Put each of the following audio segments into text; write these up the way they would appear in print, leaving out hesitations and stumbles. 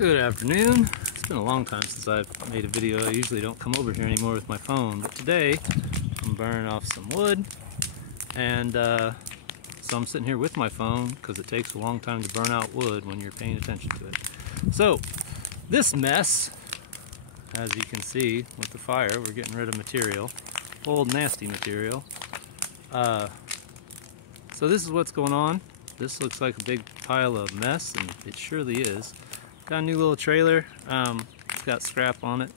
Good afternoon. It's been a long time since I've made a video. I usually don't come over here anymore with my phone, but today I'm burning off some wood, and so I'm sitting here with my phone because it takes a long time to burn out wood when you're paying attention to it. So this mess, as you can see with the fire, we're getting rid of material, old nasty material. So this is what's going on. This looks like a big pile of mess, and it surely is. Got a new little trailer. It's got scrap on it.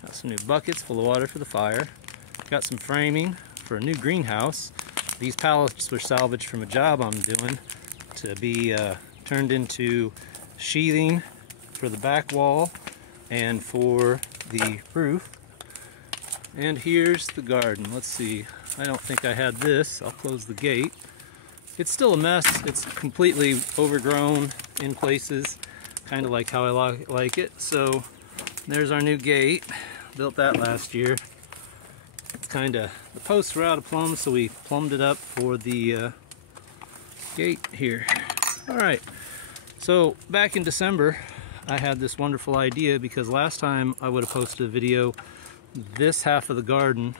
Got some new buckets full of water for the fire. Got some framing for a new greenhouse. These pallets were salvaged from a job I'm doing to be turned into sheathing for the back wall and for the roof. And here's the garden. Let's see. I don't think I had this. I'll close the gate. It's still a mess. It's completely overgrown in places, kind of like how I like it. So there's our new gate. Built that last year. It's kind of, the posts were out of plumb, so we plumbed it up for the gate here. All right, so back in December I had this wonderful idea, because last time I would have posted a video, this half of the garden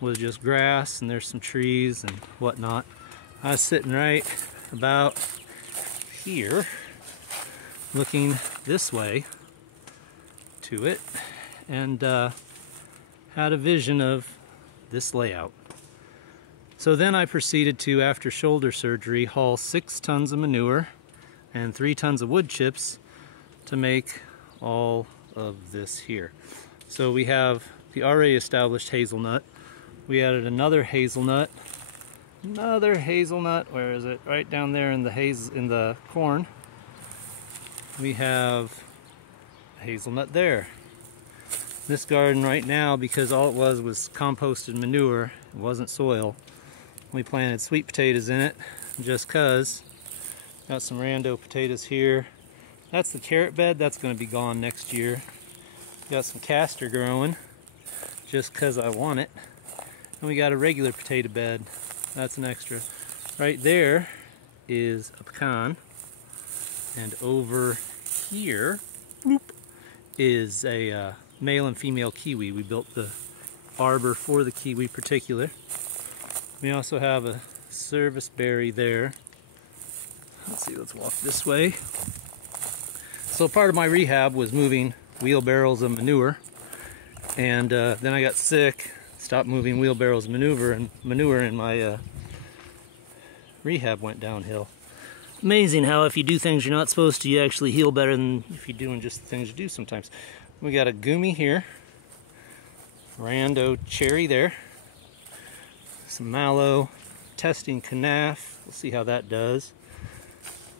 was just grass and there's some trees and whatnot. I was sitting right about here looking this way to it, and had a vision of this layout. So then I proceeded to, after shoulder surgery, haul 6 tons of manure and 3 tons of wood chips to make all of this here. So we have the already established hazelnut. We added another hazelnut, where is it? Right down there in the corn. We have a hazelnut there. This garden right now, because all it was composted manure, it wasn't soil, we planted sweet potatoes in it just cause. Got some rando potatoes here. That's the carrot bed, that's going to be gone next year. Got some castor growing just cause I want it. And we got a regular potato bed, that's an extra. Right there is a pecan, and over here is a male and female kiwi. We built the arbor for the kiwi particular. We also have a service berry there. Let's see, let's walk this way. So part of my rehab was moving wheelbarrows of manure, and then I got sick, stopped moving wheelbarrows of manure, and my rehab went downhill. Amazing how if you do things you're not supposed to, you actually heal better than if you're doing just the things you do sometimes. We got a gumi here, rando cherry there, some mallow, testing canaf. We'll see how that does.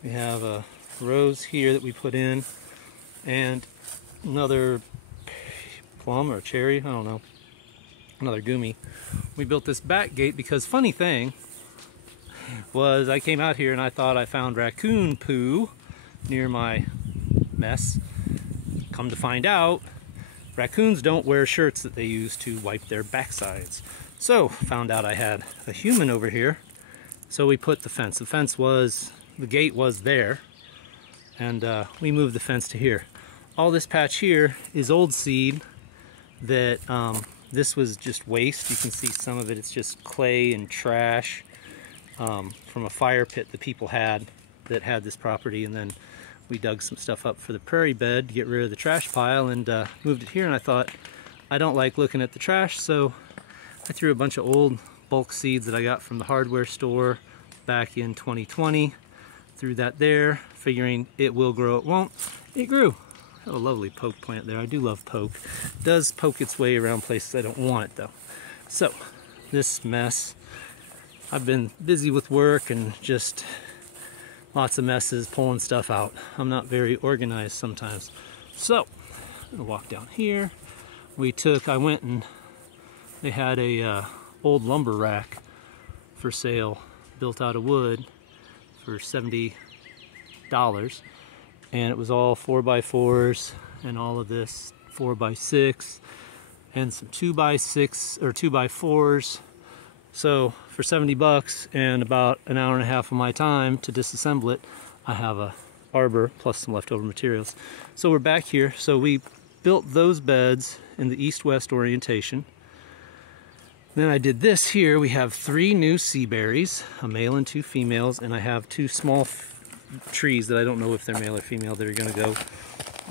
We have a rose here that we put in, and another plum or cherry, I don't know, another gumi. We built this back gate because, funny thing was, I came out here and I thought I found raccoon poo near my mess. Come to find out, raccoons don't wear shirts that they use to wipe their backsides. So found out I had a human over here, so we put the fence. The gate was there, and we moved the fence to here. All this patch here is old seed that this was just waste. You can see some of it, it's just clay and trash from a fire pit that people had that had this property, and then we dug some stuff up for the prairie bed to get rid of the trash pile, and moved it here. And I thought, I don't like looking at the trash, so I threw a bunch of old bulk seeds that I got from the hardware store back in 2020, threw that there, figuring it will grow. It won't. It grew. I have a lovely poke plant there. I do love poke. It does poke its way around places I don't want it though. So this mess, I've been busy with work and just lots of messes, pulling stuff out. I'm not very organized sometimes. So I'm gonna walk down here. I went and they had a old lumber rack for sale, built out of wood for $70, and it was all 4x4s and all of this 4x6 and some 2x6 or 2x4s. So for $70 and about an hour and a half of my time to disassemble it, I have a arbor plus some leftover materials. So we're back here. So we built those beds in the east-west orientation. Then I did this here. We have 3 new sea berries, a male and 2 females, and I have 2 small trees that I don't know if they're male or female that are going to go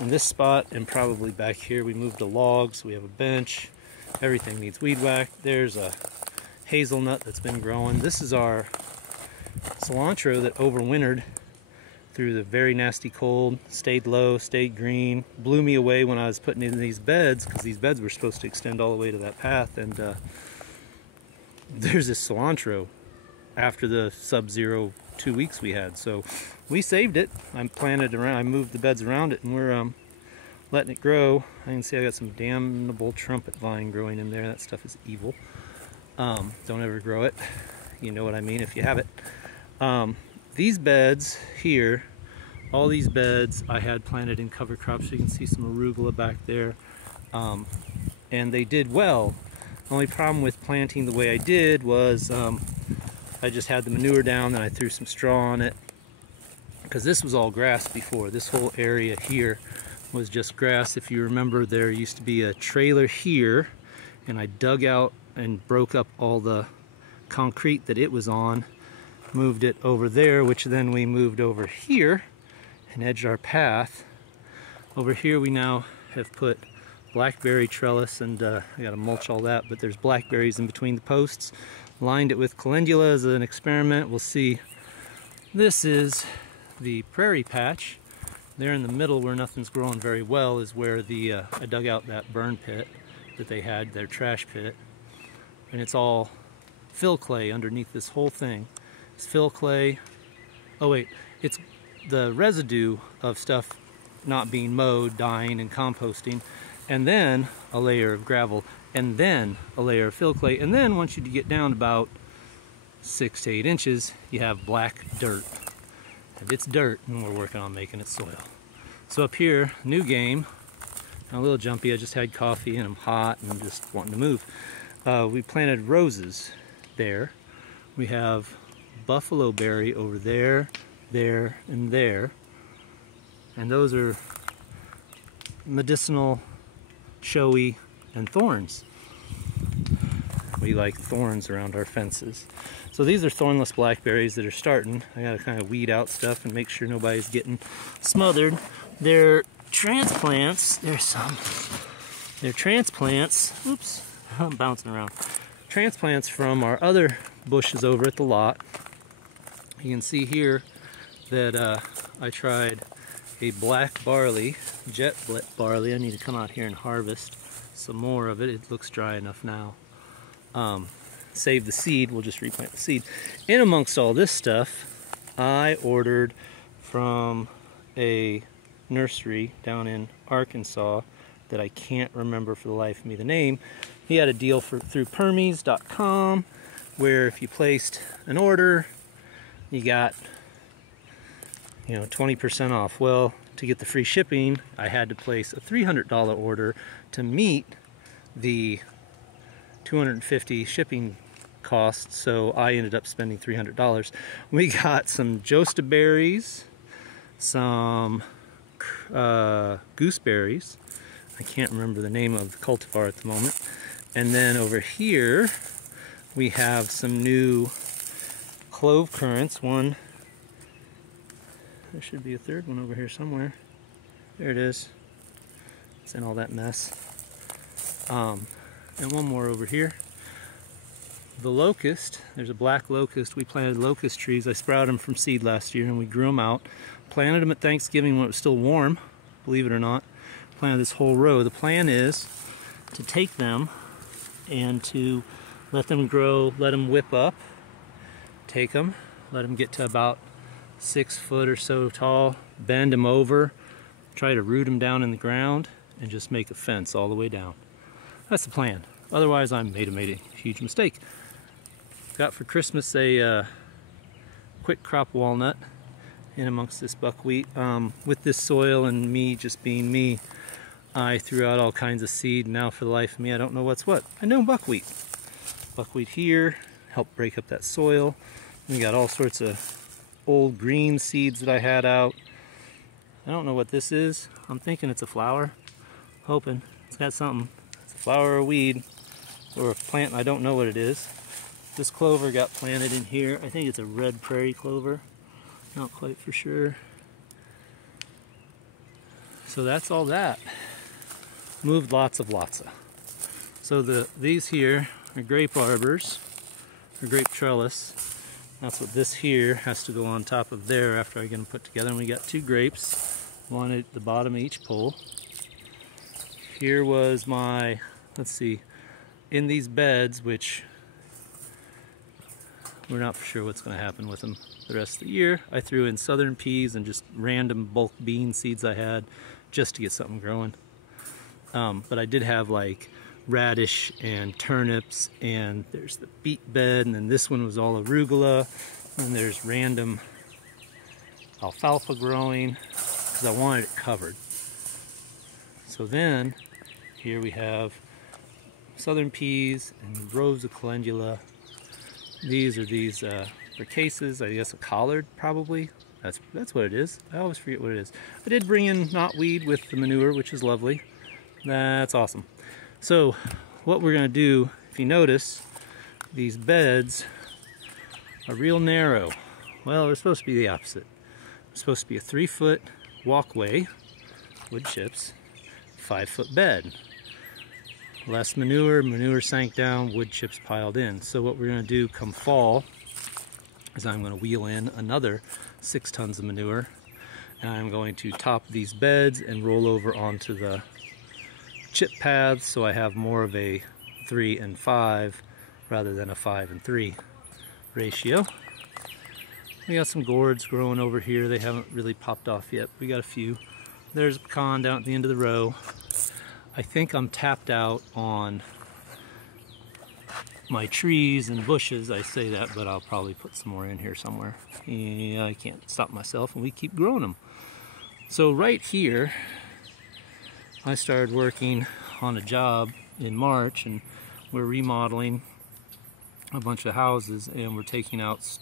in this spot, and probably back here. We moved a log, so we have a bench. Everything needs weed whack. There's a hazelnut that's been growing. This is our cilantro that overwintered through the very nasty cold, stayed low, stayed green, blew me away when I was putting in these beds, because these beds were supposed to extend all the way to that path, and there's this cilantro after the sub-zero 2 weeks we had, so we saved it. I planted around, I moved the beds around it, and we're letting it grow. I can see I got some damnable trumpet vine growing in there. That stuff is evil. Don't ever grow it. You know what I mean if you have it. These beds here, all these beds I had planted in cover crops. So you can see some arugula back there, and they did well. The only problem with planting the way I did was I just had the manure down, then I threw some straw on it, because this was all grass before. This whole area here was just grass. If you remember, there used to be a trailer here, and I dug out and broke up all the concrete that it was on, moved it over there, which then we moved over here and edged our path. Over here we now have put blackberry trellis, and I gotta mulch all that, but there's blackberries in between the posts. Lined it with calendula as an experiment. We'll see. This is the prairie patch. There in the middle where nothing's growing very well is where the I dug out that burn pit that they had, their trash pit, and it's all fill clay underneath this whole thing. It's fill clay. Oh wait, it's the residue of stuff not being mowed, dying, and composting, and then a layer of gravel, and then a layer of fill clay, and then once you get down about 6 to 8 inches, you have black dirt. And it's dirt, and we're working on making it soil. So up here, new game. I'm a little jumpy. I just had coffee, and I'm hot, and I'm just wanting to move. We planted roses there. We have buffalo berry over there, there, and there. And those are medicinal, showy, and thorns. We like thorns around our fences. So these are thornless blackberries that are starting. I gotta kind of weed out stuff and make sure nobody's getting smothered. They're transplants. There's some. They're transplants. Oops, I'm bouncing around. Transplants from our other bushes over at the lot. You can see here that I tried a black barley, jet barley. I need to come out here and harvest some more of it. It looks dry enough now. Save the seed, we'll just replant the seed. In amongst all this stuff, I ordered from a nursery down in Arkansas that I can't remember for the life of me the name. He had a deal through Permies.com where if you placed an order, you got 20% off. Well, to get the free shipping, I had to place a $300 order to meet the $250 shipping costs, so I ended up spending $300. We got some josta berries, some gooseberries. I can't remember the name of the cultivar at the moment. And then over here we have some new clove currants. One, there should be a third one over here somewhere. There it is. It's in all that mess. And one more over here. The locust, there's a black locust. We planted locust trees. I sprouted them from seed last year and we grew them out. Planted them at Thanksgiving when it was still warm, believe it or not. Planted this whole row. The plan is to take them and to let them grow, let them whip up, take them, let them get to about 6 foot or so tall, bend them over, try to root them down in the ground, and just make a fence all the way down. That's the plan. Otherwise, I made a huge mistake. Got for Christmas a quick crop walnut in amongst this buckwheat. With this soil and me just being me, I threw out all kinds of seed. Now for the life of me, I don't know what's what. I know buckwheat. Buckwheat here, helped break up that soil. We got all sorts of old green seeds that I had out. I don't know what this is. I'm thinking it's a flower. Hoping it's got something. It's a flower or a weed or a plant. I don't know what it is. This clover got planted in here. I think it's a red prairie clover. Not quite for sure. So that's all that. Moved lots of. So these here are grape arbors, or grape trellis. That's what this here has to go on top of there after I get them put together. And we got 2 grapes, one at the bottom of each pole. Here was my, let's see, in these beds, which we're not for sure what's going to happen with them the rest of the year. I threw in southern peas and just random bulk bean seeds I had just to get something growing. But I did have like radish and turnips, and there's the beet bed, and then this one was all arugula, and there's random alfalfa growing because I wanted it covered. So then here we have southern peas and rows of calendula. These are for cases, I guess a collard probably. That's what it is. I always forget what it is. I did bring in knotweed with the manure, which is lovely. That's awesome. So what we're going to do, if you notice, these beds are real narrow. Well, they're supposed to be the opposite. It's supposed to be a 3-foot walkway, wood chips, 5-foot bed. Less manure sank down, wood chips piled in. So what we're going to do come fall is I'm going to wheel in another 6 tons of manure, and I'm going to top these beds and roll over onto the chip paths so I have more of a 3 and 5 rather than a 5 and 3 ratio. We got some gourds growing over here. They haven't really popped off yet. We got a few. There's a pecan down at the end of the row. I think I'm tapped out on my trees and bushes. I say that, but I'll probably put some more in here somewhere. Yeah, I can't stop myself, and we keep growing them. So right here, I started working on a job in March, and we're remodeling a bunch of houses, and we're taking out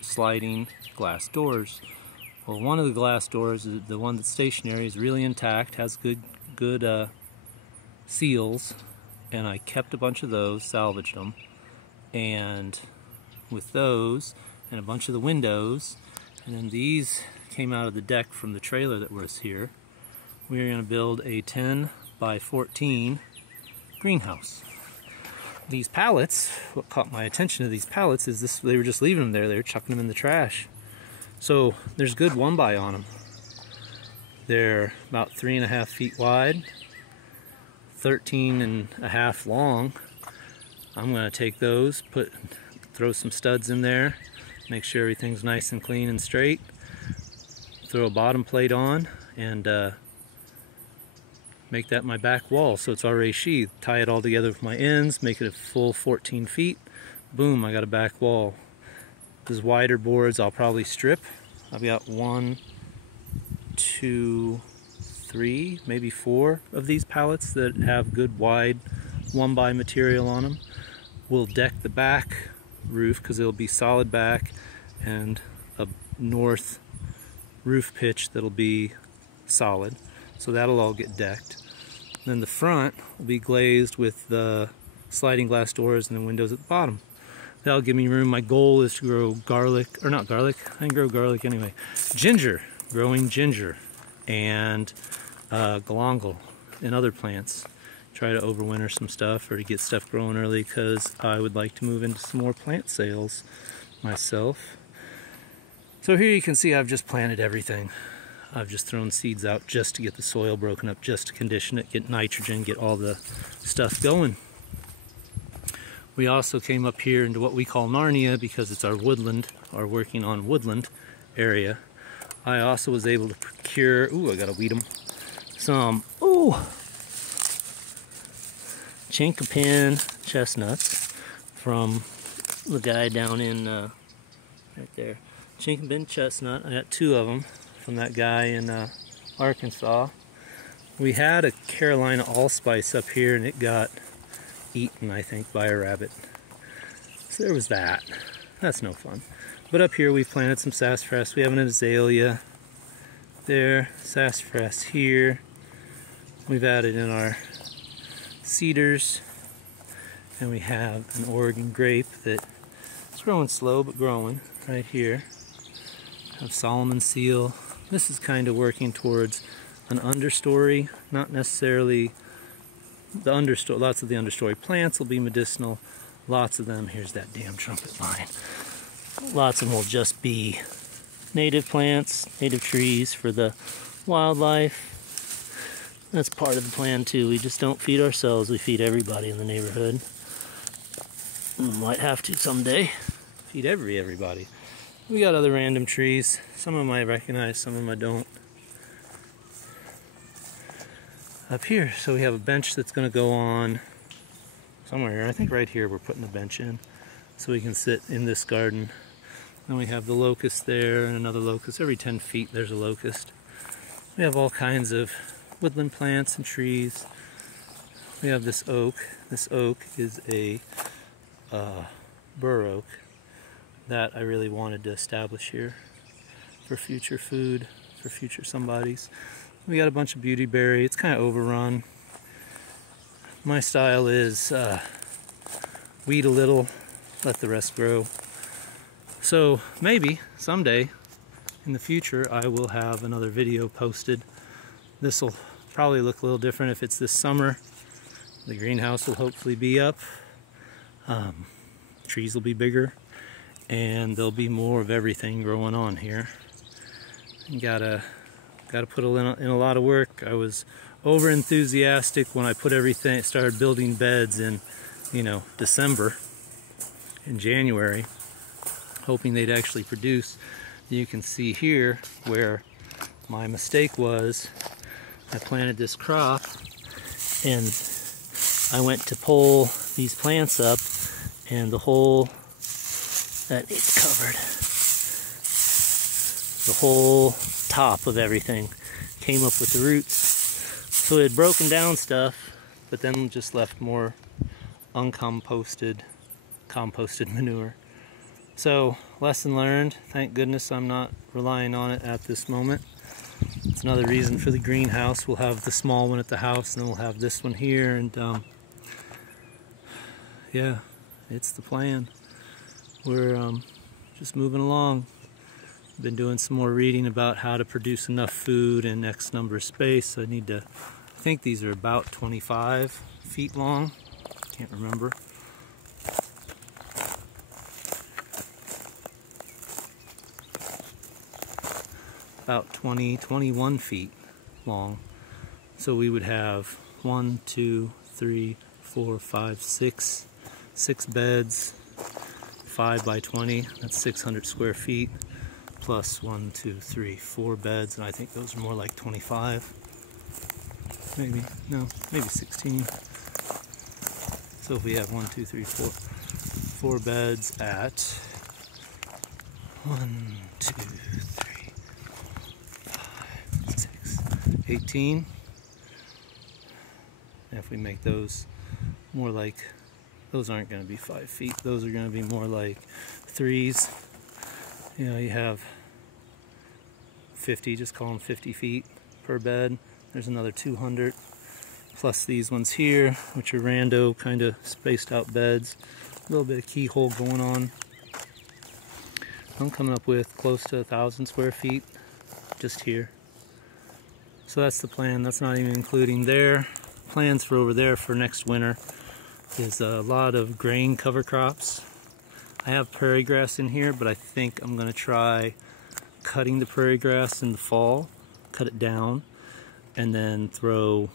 sliding glass doors. Well, one of the glass doors, the one that's stationary, is really intact, has good seals, and I kept a bunch of those, salvaged them, and with those and a bunch of the windows, and then these came out of the deck from the trailer that was here. We're going to build a 10 by 14 greenhouse. These pallets, what caught my attention to these pallets is this: they were just leaving them there. They were chucking them in the trash. So there's good 1x on them. They're about 3.5 feet wide, 13.5 long. I'm going to take those, throw some studs in there, make sure everything's nice and clean and straight, throw a bottom plate on, and make that my back wall so it's already sheathed. Tie it all together with my ends, make it a full 14 feet. Boom, I got a back wall. These wider boards I'll probably strip. I've got 1, 2, 3, maybe 4 of these pallets that have good wide 1x material on them. We'll deck the back roof because it'll be solid back, and a north roof pitch that'll be solid. So that'll all get decked. Then the front will be glazed with the sliding glass doors and the windows at the bottom. That'll give me room. My goal is to grow garlic, or not garlic, I can grow garlic anyway. Ginger, growing ginger, and galangal and other plants. Try to overwinter some stuff or to get stuff growing early because I would like to move into some more plant sales myself. So here you can see I've just planted everything. I've just thrown seeds out just to get the soil broken up, just to condition it, get nitrogen, get all the stuff going. We also came up here into what we call Narnia because it's our woodland, our working on woodland area. I also was able to procure, ooh, I gotta weed them, some, ooh, chinkapin chestnuts from the guy down in, right there. Chinkapin chestnut, I got 2 of them from that guy in Arkansas. We had a Carolina allspice up here and it got eaten, I think, by a rabbit. So there was that. That's no fun. But up here we've planted some sassafras. We have an azalea. there, sassafras here. We've added in our cedars, and we have an Oregon grape that is growing slow but growing right here. Have Solomon seal. This is kind of working towards an understory, not necessarily the understory. Lots of the understory plants will be medicinal. Lots of them, here's that damn trumpet line. Lots of them will just be native plants, native trees for the wildlife. That's part of the plan too. We just don't feed ourselves, we feed everybody in the neighborhood. Might have to someday. Feed everybody. We got other random trees. Some of them I recognize, some of them I don't. Up here, so we have a bench that's going to go on somewhere here. I think right here we're putting the bench in so we can sit in this garden. Then we have the locust there and another locust. Every 10 feet there's a locust. We have all kinds of woodland plants and trees. We have this oak. This oak is a bur oak that I really wanted to establish here for future food, for future somebodies. We got a bunch of beautyberry. It's kind of overrun. My style is weed a little, let the rest grow. So maybe someday in the future I will have another video posted. This will probably look a little different if it's this summer. The greenhouse will hopefully be up. Trees will be bigger, and there'll be more of everything growing on here. You gotta put in a lot of work. I was over enthusiastic when I put everything, started building beds in, December and January, hoping they'd actually produce. You can see here where my mistake was. I planted this crop and I went to pull these plants up, and the whole, that needs covered, the whole top of everything came up with the roots. So it had broken down stuff, but then just left more uncomposted, composted manure. So, lesson learned. Thank goodness I'm not relying on it at this moment. It's another reason for the greenhouse. We'll have the small one at the house, and then we'll have this one here, and yeah, it's the plan. We're just moving along. Been doing some more reading about how to produce enough food in X number of space. I think these are about 25 feet long. Can't remember. About 21 feet long. So we would have 1, 2, 3, 4, 5, 6 beds, 5 by 20, that's 600 square feet. Plus 1, 2, 3, 4 beds, and I think those are more like 25. Maybe 16. So if we have 1, 2, 3, 4 beds at 1, 2, 3, 5, 6, 18. And if we make those more like, those aren't going to be 5 feet, those are going to be more like 3s. You have 50, just call them 50 feet per bed. There's another 200, plus these ones here, which are rando, kind of spaced out beds. A little bit of keyhole going on. I'm coming up with close to 1,000 square feet just here. So that's the plan. That's not even including their plans for over there for next winter. Is a lot of grain cover crops. I have prairie grass in here, but I think I'm going to try cutting the prairie grass in the fall, cut it down, and then throw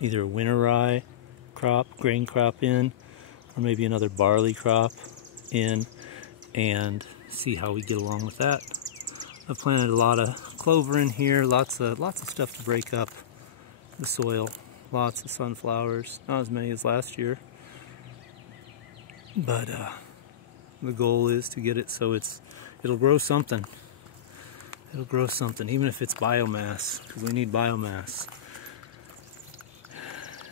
either a winter rye crop, grain crop in, or maybe another barley crop in, and see how we get along with that. I've planted a lot of clover in here, lots of stuff to break up the soil, lots of sunflowers, not as many as last year. But the goal is to get it so it'll grow something. It'll grow something, even if it's biomass, because we need biomass.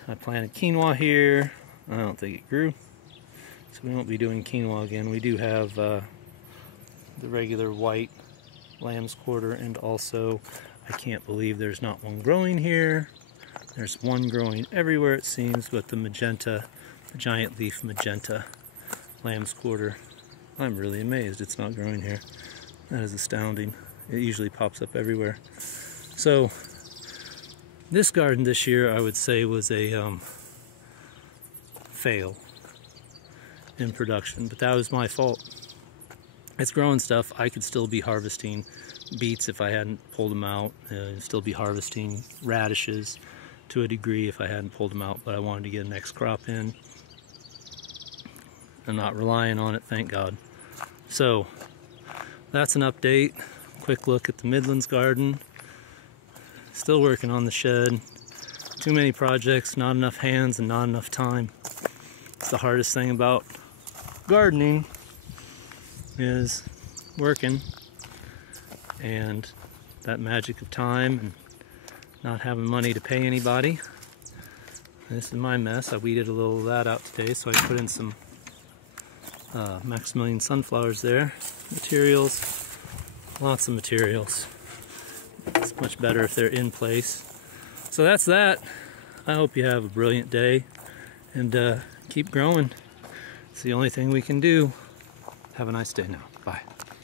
I planted quinoa here. I don't think it grew, so we won't be doing quinoa again. We do have the regular white lamb's quarter, and also I can't believe there's not one growing here. There's one growing everywhere it seems, but the magenta, the giant leaf magenta lamb's quarter, I'm really amazed it's not growing here. That is astounding. It usually pops up everywhere. So this garden this year I would say was a fail in production, but that was my fault. It's growing stuff. I could still be harvesting beets if I hadn't pulled them out, still be harvesting radishes to a degree if I hadn't pulled them out, but I wanted to get a next crop in. I'm not relying on it, thank God. So that's an update. Quick look at the Midlands garden. Still working on the shed. Too many projects, not enough hands, and not enough time. It's the hardest thing about gardening, is working, and that magic of time and not having money to pay anybody. This is my mess. I weeded a little of that out today, so I put in some Maximilian sunflowers there. Materials, lots of materials. It's much better if they're in place. So that's that. I hope you have a brilliant day, and keep growing. It's the only thing we can do. Have a nice day now. Bye.